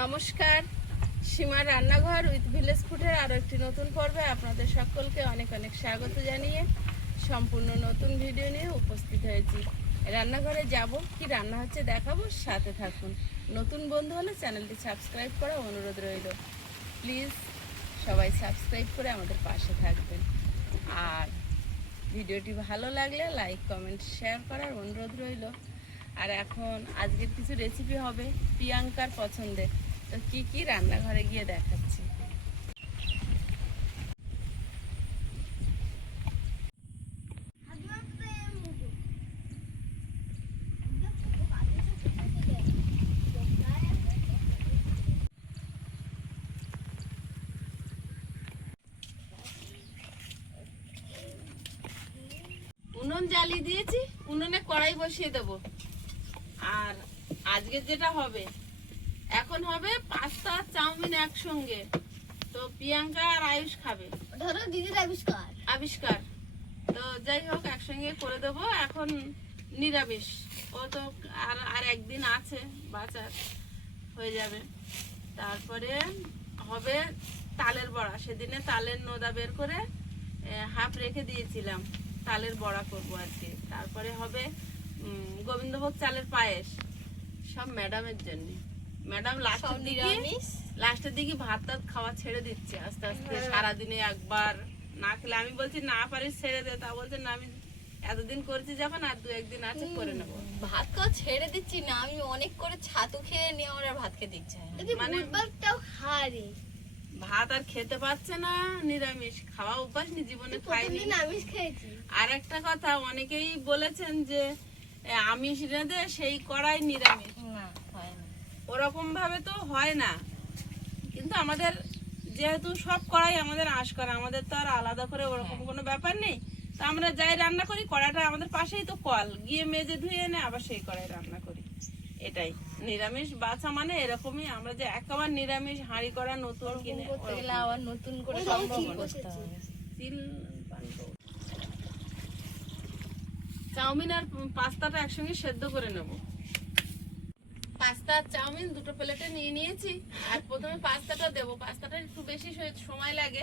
নমস্কার, সীমার রান্নাঘর উইথ ভিলেজ ফুডের আরও একটি নতুন পর্বে আপনাদের সকলকে অনেক অনেক স্বাগত জানিয়ে সম্পূর্ণ নতুন ভিডিও নিয়ে উপস্থিত হয়েছি। রান্নাঘরে যাব, কি রান্না হচ্ছে দেখাবো, সাথে থাকুন। নতুন বন্ধু হলে চ্যানেলটি সাবস্ক্রাইব করা অনুরোধ রইল। প্লিজ সবাই সাবস্ক্রাইব করে আমাদের পাশে থাকবেন। আর ভিডিওটি ভালো লাগলে লাইক কমেন্ট শেয়ার করার অনুরোধ রইল। আর এখন আজকের কিছু রেসিপি হবে প্রিয়াঙ্কার পছন্দের, তো কি কি রান্নাঘরে গিয়ে দেখাচ্ছি। উনুন জ্বালিয়ে দিয়েছি, উনুনে কড়াই বসিয়ে দেবো। আর আজকে যেটা হবে, এখন হবে পাস্তা চাউমিন একসঙ্গে। তো প্রিয়াঙ্কা আর আয়ুষ খাবে, ধরো দিদির আবিষ্কার। তো যাই হোক একসঙ্গে করে দেবো। এখন নিরামিষ, ও তো আর একদিন আছে বাঁচার, হয়ে যাবে। তারপরে হবে তালের বড়া। সেদিনে তালের নোদা বের করে হাফ রেখে দিয়েছিলাম, তালের বড়া করবো আজকে। তারপরে হবে গোবিন্দভোগ চালের পায়েস, সব ম্যাডামের জন্য। ম্যাডাম লাস্টের দিকে ভাত টাত খাওয়া ছেড়ে দিচ্ছে আস্তে আস্তে। সারাদিনে একবার না খেলে, আমি বলছি না পারিস ছেড়ে দে, তা বলছে না, আমি এতদিন করেছি যখন, আর দু একদিন আছে করে নেবো। ভাত খাওয়া ছেড়ে দিচ্ছি না, আমি অনেক করে ছাতু খেয়ে নিয়ে আমার আর ভাত খেতে ইচ্ছে হয় না। মানে ভাত আর খেতে পারছে না, নিরামিষ খাওয়া অভ্যাস নি, জীবনে খাইনি। আর একটা কথা, অনেকেই বলেছেন যে আমিষ রেঁধে সেই কড়াই নিরামিষ, ওরকম ভাবে তো হয় না। কিন্তু আমাদের যেহেতু সব কড়াই আমাদের আঁশ করা, আমাদের তো আর আলাদা করে ওরকম কোনো ব্যাপার নেই। তো আমরা যাই রান্না করি, কড়াইটা আমাদের পাশেই তো কল, গিয়ে মেজে ধুয়ে এনে আবার সেই কড়াই রান্না করি। এটাই নিরামিষ বাছা মানে এরকমই। আমরা যে একেবারে নিরামিষ হাঁড়ি করা নতুন কিনে আবার নতুন করে চাউমিন আর পাস্তাটা একসঙ্গে সেদ্ধ করে নেব। পাস্তা আর চাউমিন দুটো প্লেটে নিয়ে নিয়েছি। আর প্রথমে পাস্তাটা দেবো, পাস্তাটা একটু বেশি সময় লাগে।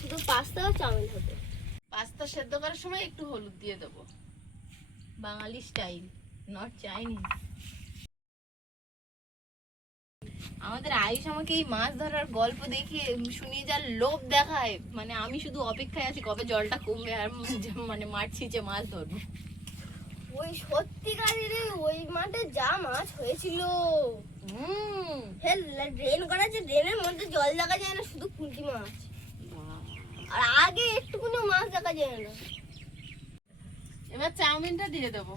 শুধু পাস্তা আর চাউমিন হবে। পাস্তা সেদ্ধ করার সময় একটু হলুদ দিয়ে দেবো, বাঙালি স্টাইল, নট চাইনিজ। আমাদের আয়ুষ আমাকে এই মাছ ধরার গল্প দেখিয়ে শুনিয়ে যা লোভ দেখায়, মানে আমি শুধু অপেক্ষায় আছি কবে জলটা কমবে আর মানে মাছ ছিঁচে মাছ ধরবো। ওই সত্যিকারের ওই মাঠে যা মাছ হয়েছিল, ড্রেন করা আছে, ড্রেনের মধ্যে জল দেখা যায় না, শুধু পুঁটি মাছ। আর আগে একটুকুনো মাছ দেখা যায় না। এবার চাউমিনটা দিয়ে দেবো।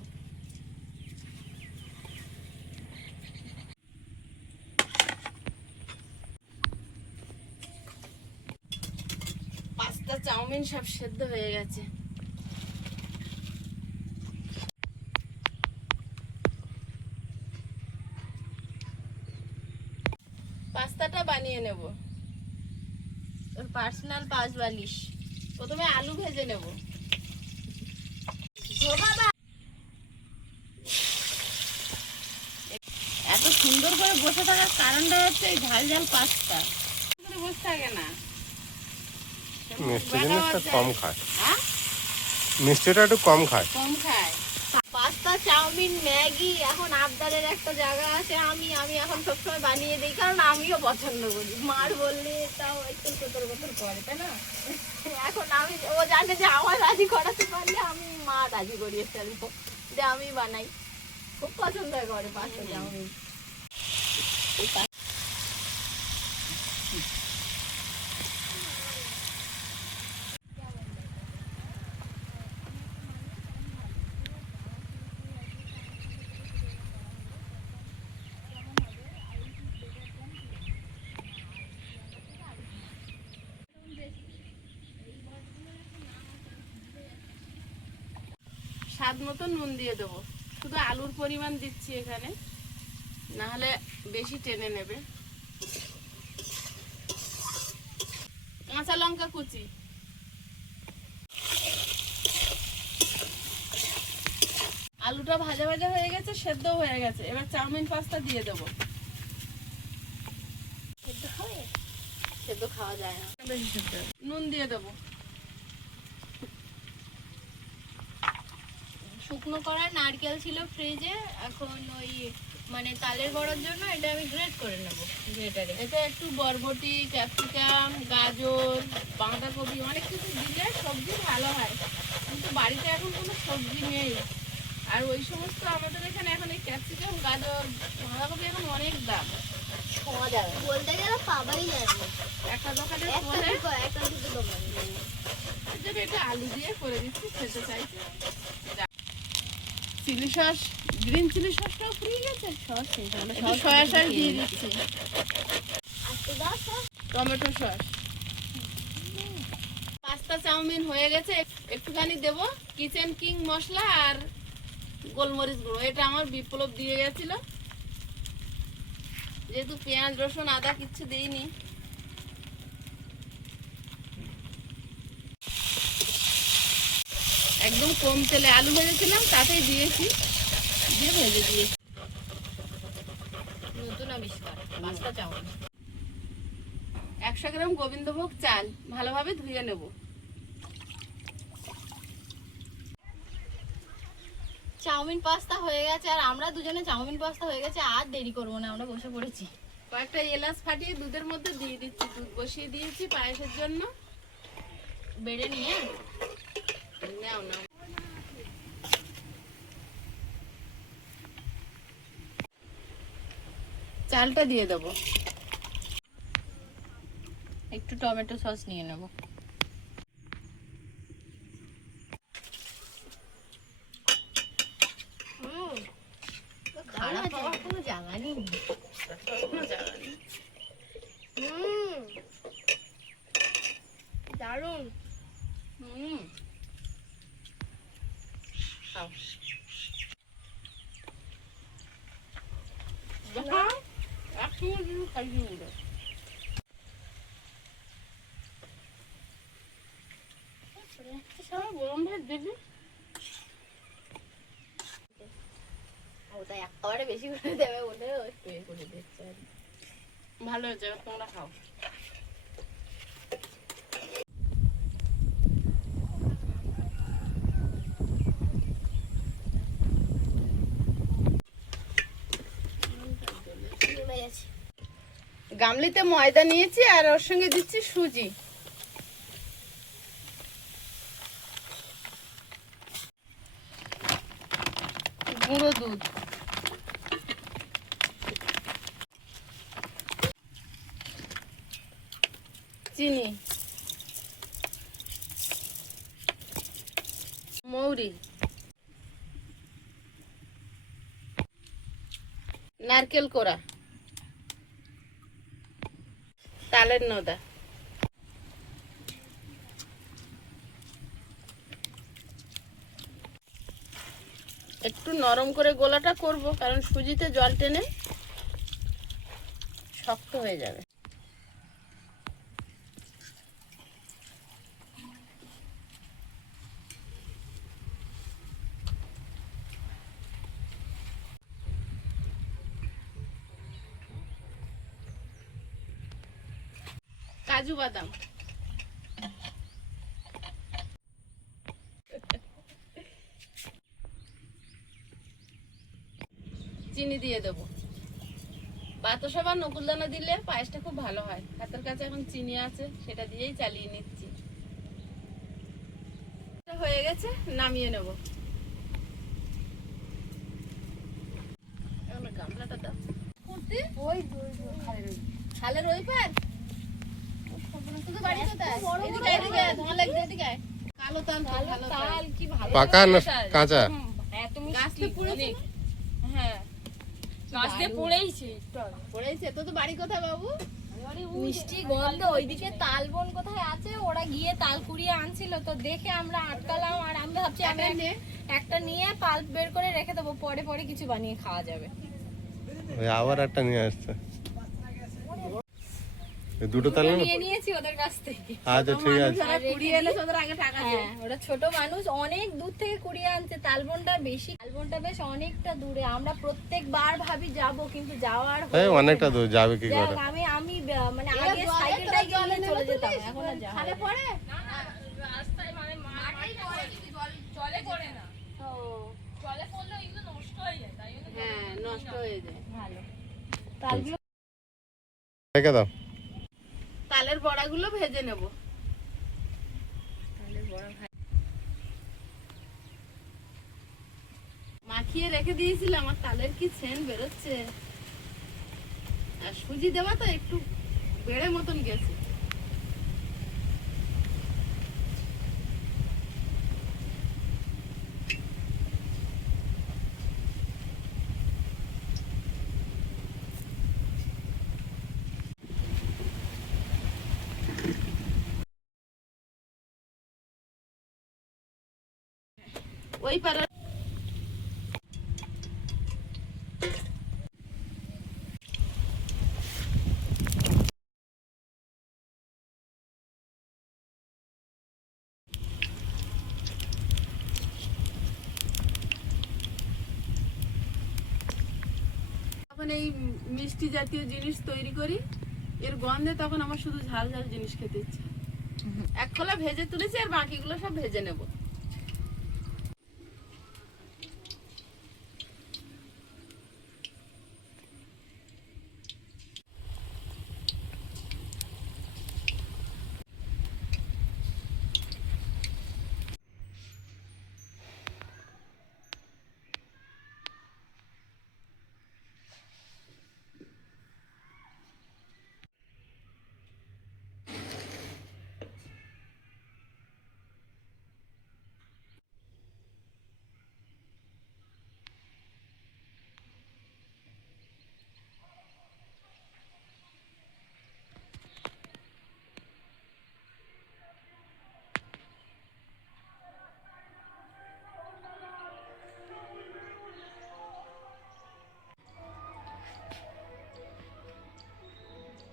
পাস্তা চাউমিন সব সেদ্ধ হয়ে গেছে। পাস্তাটা বানিয়ে নেব, ওর পার্সোনাল 542। প্রথমে আলু ভেজে নেব। এত সুন্দর করে বসে থাকার কারণটা হচ্ছে এই ঝাল ঝাল পাস্তা। বসে থাকে না, মিষ্টিটা কম খায়। মিষ্টিটা একটু কম খায়। পাস্তা চাউমিন ম্যাগি এখন আবদারের একটা জায়গা আছে। আমি এখন সবসময় বানিয়ে দিই, কারণ আমিও পছন্দ করি। মার বললে তাও একটু কোতর করে, তাই না? এখন ও জানে যে আমার রাজি করাতে পারলে আমি মা রাজি করিয়ে ফেলবো, যে আমি বানাই। খুব পছন্দ করে পাস্তা চাউমিন। স্বাদ মতো নুন দিয়ে দেবো, শুধু আলুর পরিমাণ দিচ্ছি এখানে, না হলে বেশি টেনে নেবে। কাঁচা লঙ্কা কুচি, আলুটা ভাজা ভাজা হয়ে গেছে, সেদ্ধ হয়ে গেছে। এবার চাউমিন পাস্তা দিয়ে দেবো। সেদ্ধ খাওয়া যায় না। বেশি সেদ্ধ হবে। নুন দিয়ে দেবো। শুকনো করা নারকেল ছিল ফ্রিজে, এখন ওই মানে তালের বড়ার জন্য এটা আমি গ্রেট করে নেব গ্রেটারে। এটা একটু বরবটি, ক্যাপসিকাম, গাজর, বাঁধাকপি অনেক কিছু দিলে সবজি ভালো হয়, কিন্তু বাড়িতে এখন কোনো সবজি নেই। আর ওই সমস্ত আমাদের এখানে এখন এই ক্যাপসিকাম, গাজর, বাঁধাকপি এখন অনেক দাম। খাওয়া যাবে বলতে গেলে পাবাই যাবে একটা দোকানে একটা দুটো দোকান। তার জন্য এটা আলু দিয়ে করে দিচ্ছি, খেতে চাইছি। চিলি সস, গ্রিন চিলি সসটাও ফুরিয়ে গেছে, সস সয়া সস দিয়ে দিচ্ছি, টমেটো সস। পাস্তা চাউমিন হয়ে গেছে। একটুখানি দেব কিচেন কিং মশলা আর গোলমরিচ গুঁড়ো। এটা আমার বিপ্লব দিয়ে গেছিল, যেহেতু পেঁয়াজ রসুন আদা কিচ্ছু দিইনি। একদম কম তেলে আলু ভেজেছিলাম, তাতেই দিয়েছি, দিয়ে ভেজে দিয়েছি। নতুন আবিষ্কার পাস্তা চাউমিন। 100 গ্রাম গোবিন্দভোগ চাল ভালোভাবে ধুয়ে নেব। চাউমিন পাস্তা হয়ে গেছে, আর আমরা দুজনে চাউমিন পাস্তা হয়ে গেছে, আর দেরি করবো না, আমরা বসে পড়েছি। কয়েকটা এলাচ ফাটিয়ে দুধের মধ্যে দিয়ে দিচ্ছি। দুধ বসিয়ে দিয়েছি পায়েসের জন্য। বেড়ে নিয়ে নাও নাও। চালটা দিয়ে দেবো। একটু টমেটো সস নিয়ে নেব। খারাপ হওয়ার কোনো জায়গা নেই। দারুন। খাও। গরম ভাত দিবি? ওটা একেবারে বেশি করে দেবে, ওটা একটু করে দিচ্ছে। ভালো হয়েছে, এবার তোমরা খাও। গামলিতে ময়দা নিয়েছি আর ওর সঙ্গে দিচ্ছি সুজি। গুঁড়ো দুধ, চিনি, মৌরি, নারকেল কোড়া, তালের নোদা। একটু নরম করে গোলাটা করব, কারণ সুজিতে জল টেনে শক্ত হয়ে যাবে। কাজু বাদাম, চিনি দিয়ে দেবো। বাতাসা বা নকুলদানা দিলে পায়েসটা খুব ভালো হয়। হাতের কাছে এখন চিনি আছে, সেটা দিয়েই চালিয়ে নিচ্ছি। হয়ে গেছে, নামিয়ে নেব। গামলাটা দাও। খালের ওই পার কালো তাল কি ভালো। পাকা না কাঁচা? হ্যাঁ, পড়েছে। তো বাড়ি কোথায় বাবু? মিষ্টি গন্ধ। ওইদিকে তাল বন কোথায় আছে, ওরা গিয়ে তাল কুড়িয়ে আনছিল, তো দেখে আমরা আটকালাম। আর আমি ভাবছি আমি একটা নিয়ে পাল্প বের করে রেখে দেবো, পরে পরে কিছু বানিয়ে খাওয়া যাবে। ওই আবার একটা নিয়ে আসছে। এই দুটো তাল না? নিয়ে নিয়েছি ওদের কাছ থেকে। আচ্ছা ঠিক আছে। যারা কুড়িয়ে এলে ওদের আগে টাকা দিয়ে হ্যাঁ, ওরা ছোট মানুষ, অনেক দূর থেকে কুড়িয়ে আনছে। তালবনটা বেশি, তালবনটা বেশ অনেকটা দূরে। আমরা প্রত্যেকবার ভাবি যাব, কিন্তু যাওয়ার হ্যাঁ অনেকটা দূর যাবে কি যাক, করে? আমি মানে আগে সাইকেলটাই গিয়ে চলে যেতাম, এখন আর যাওয়া হয় না। পরে রাস্তায় মানে মাঠেই পড়ে, কিন্তু জলে পড়ে না। জলে পড়লে এগুলো নষ্ট হয়ে যায়, তাই জন্য হ্যাঁ নষ্ট হয়ে যায়। ভালো তালগুলো রেখে দাও। তালের বড়াগুলো ভেজে নেব। মাখিয়ে রেখে দিয়েছিলাম, আমার তালের কি সেন্ট বেরোচ্ছে। আর সুজি দেওয়া তো একটু বেড়ে মতন গেছে। ওই পারে যখন এই মিষ্টি জাতীয় জিনিস তৈরি করি, এর গন্ধে তখন আমার শুধু ঝাল ঝাল জিনিস খেতে ইচ্ছে হয়। এক খোলা ভেজে তুলেছি, আর বাকিগুলো সব ভেজে নেব।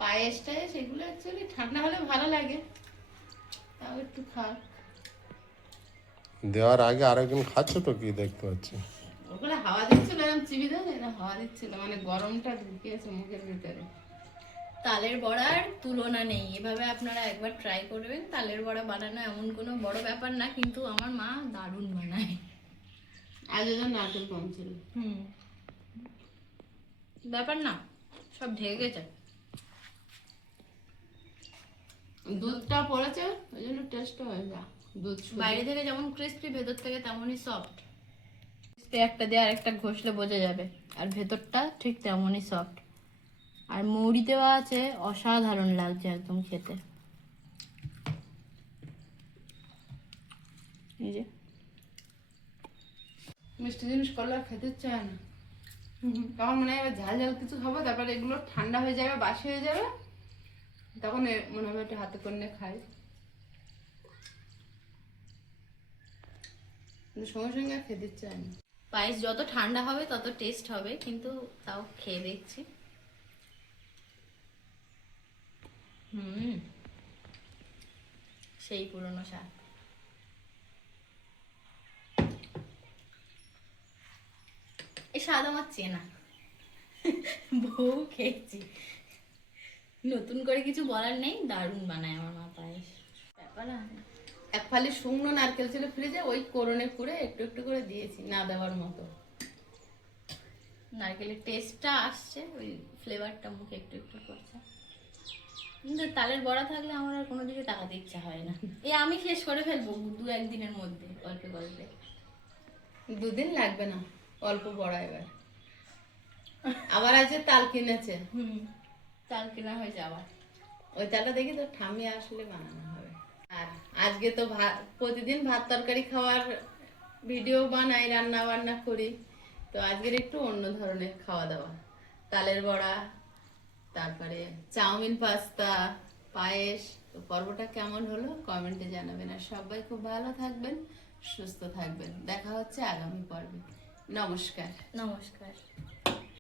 পায়েস টায়েস এগুলো অ্যাকচুয়ালি ঠান্ডা হলে ভালো লাগে, তাও একটু খাও। দেওয়ার আগে আরেকজন খাচ্ছে তো, কি দেখতে পাচ্ছি। ওগুলো হাওয়া দিচ্ছিল, এরকম চিবি দেয় না, হাওয়া দিচ্ছিল, মানে গরমটা ঢুকিয়েছে মুখের ভিতরে। তালের বড়ার তুলনা নেই। এভাবে আপনারা একবার ট্রাই করবেন। তালের বড়া বানানো এমন কোনো বড় ব্যাপার না, কিন্তু আমার মা দারুণ বানায়। আজ ওদের নারকেল কম ছিল। ব্যাপার না, সব ঢেকে গেছে। দুধটা পড়েছে, ওই জন্য টেস্টও হয়ে যায়। দুধ বাইরে থেকে যেমন ক্রিস্পি, ভেতর থেকে তেমনই সফট। একটা দিয়ে আর একটা ঘষলে বোঝা যাবে, আর ভেতরটা ঠিক তেমনই সফট। আর মৌরি দেওয়া আছে, অসাধারণ লাগছে একদম খেতে। এই যে মিষ্টি জিনিস করলে আর খেতে চায় না। তখন মনে হয় এবার ঝাল ঝাল কিছু খাবো, তারপরে এগুলো ঠান্ডা হয়ে যাবে, বাসি হয়ে যাবে, তখন মনে হবে একটু হাতে করে নিয়ে খাই। কিন্তু সঙ্গে সঙ্গে আর খেতে চায় না। পায়েস যত ঠান্ডা হবে তত টেস্ট হবে, কিন্তু তাও খেয়ে দেখছি। সেই পুরনো স্বাদ। এই স্বাদ আমার চেনা, বউ খেয়েছি, নতুন করে কিছু বলার নেই। দারুণ বানায় আমার মা পায়েস। ব্যাপার না, এক ফালি শুকনো নারকেল ছিল ফ্রিজে, ওই কোরনে করে একটু একটু করে দিয়েছি, না দেওয়ার মতো। নারকেলের টেস্টটা আসছে, ওই ফ্লেভারটা মুখে একটু একটু করছে। কিন্তু তালের বড়া থাকলে আমার আর কোনো দিকে তাকাতে ইচ্ছা হয় না। আমি শেষ করে ফেলবো 2-1 দিনের মধ্যে, গল্পে গল্পে। 2 দিন লাগবে না, অল্প বড়া। এবার আবার আজকে তাল কিনেছে। চাল কেনা হয়ে যাওয়ার ওই তালটা দেখি তো ঠাম্মি আসলে বানানো হবে। আর আজকে তো প্রতিদিন ভাত তরকারি খাওয়ার ভিডিও বানাই, রান্না বান্না করি, তো আজকের একটু অন্য ধরনের খাওয়া দাওয়া। তালের বড়া, তারপরে চাউমিন, পাস্তা, পায়েস। তো পর্বটা কেমন হলো কমেন্টে জানাবেন। আর সবাই খুব ভালো থাকবেন, সুস্থ থাকবেন। দেখা হচ্ছে আগামী পর্বে। নমস্কার। নমস্কার।